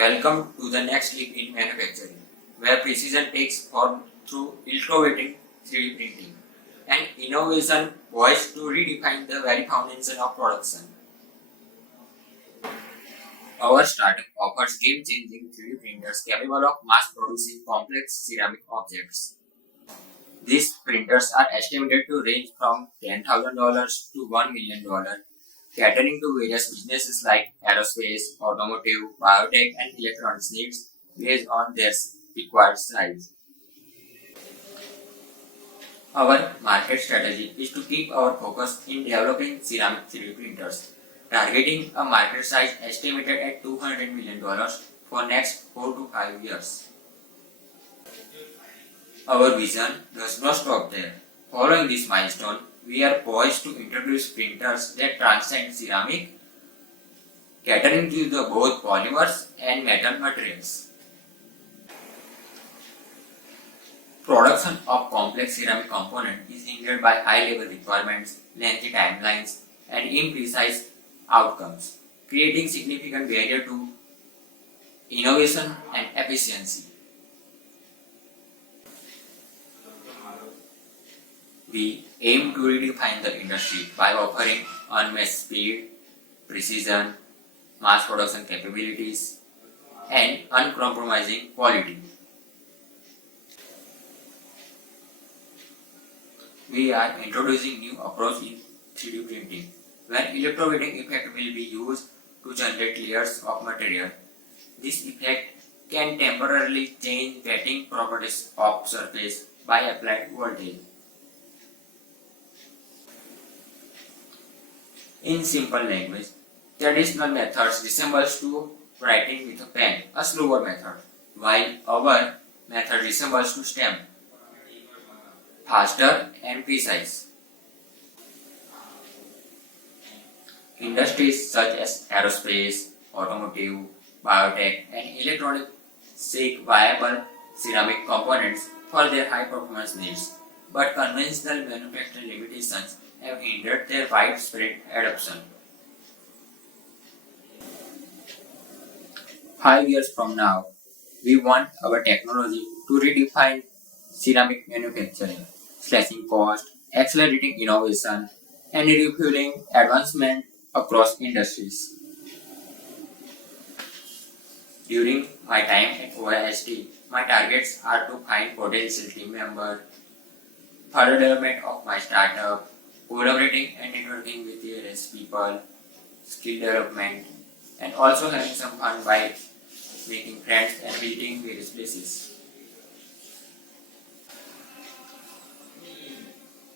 Welcome to the next leap in manufacturing, where precision takes form through electrowetting 3D printing, and innovation poised to redefine the very foundation of production. Our startup offers game-changing 3D printers capable of mass-producing complex ceramic objects. These printers are estimated to range from $10,000 to $1 million, catering to various businesses like aerospace, automotive, biotech, and electronics needs based on their required size. Our market strategy is to keep our focus in developing ceramic 3D printers, targeting a market size estimated at $200 million for next 4 to 5 years. Our vision does not stop there. Following this milestone, we are poised to introduce printers that transcend ceramic, catering to the both polymers and metal materials. Production of complex ceramic components is hindered by high-level requirements, lengthy timelines, and imprecise outcomes, creating significant barrier to innovation and efficiency. We aim to redefine the industry by offering unmatched speed, precision, mass production capabilities, and uncompromising quality. We are introducing new approach in 3D printing, where electrowetting effect will be used to generate layers of material. This effect can temporarily change wetting properties of surface by applied voltage. In simple language, traditional methods resembles to writing with a pen, a slower method, while our method resembles to stamp, faster and precise. Industries such as aerospace, automotive, biotech, and electronics seek viable ceramic components for their high performance needs, but conventional manufacturing limitations have hindered their widespread adoption. 5 years from now, we want our technology to redefine ceramic manufacturing, slashing cost, accelerating innovation, and refueling advancement across industries. During my time at OIST, my targets are to find potential team members, further development of my startup, collaborating and networking with various people, skill development, and also having some fun by making friends and visiting various places.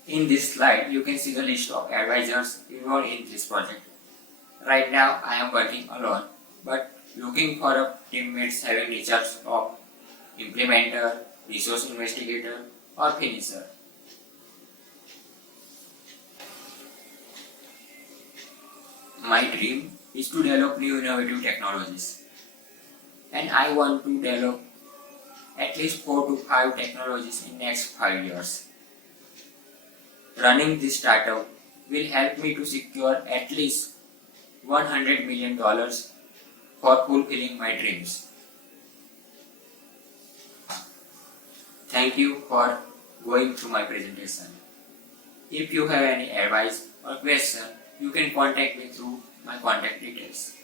In this slide, you can see the list of advisors involved in this project. Right now, I am working alone, but looking for a teammates having natures of implementer, resource investigator, or finisher. My dream is to develop new innovative technologies, and I want to develop at least 4 to 5 technologies in next 5 years. Running this startup will help me to secure at least $100 million for fulfilling my dreams. Thank you for going through my presentation. If you have any advice or question, you can contact me through my contact details.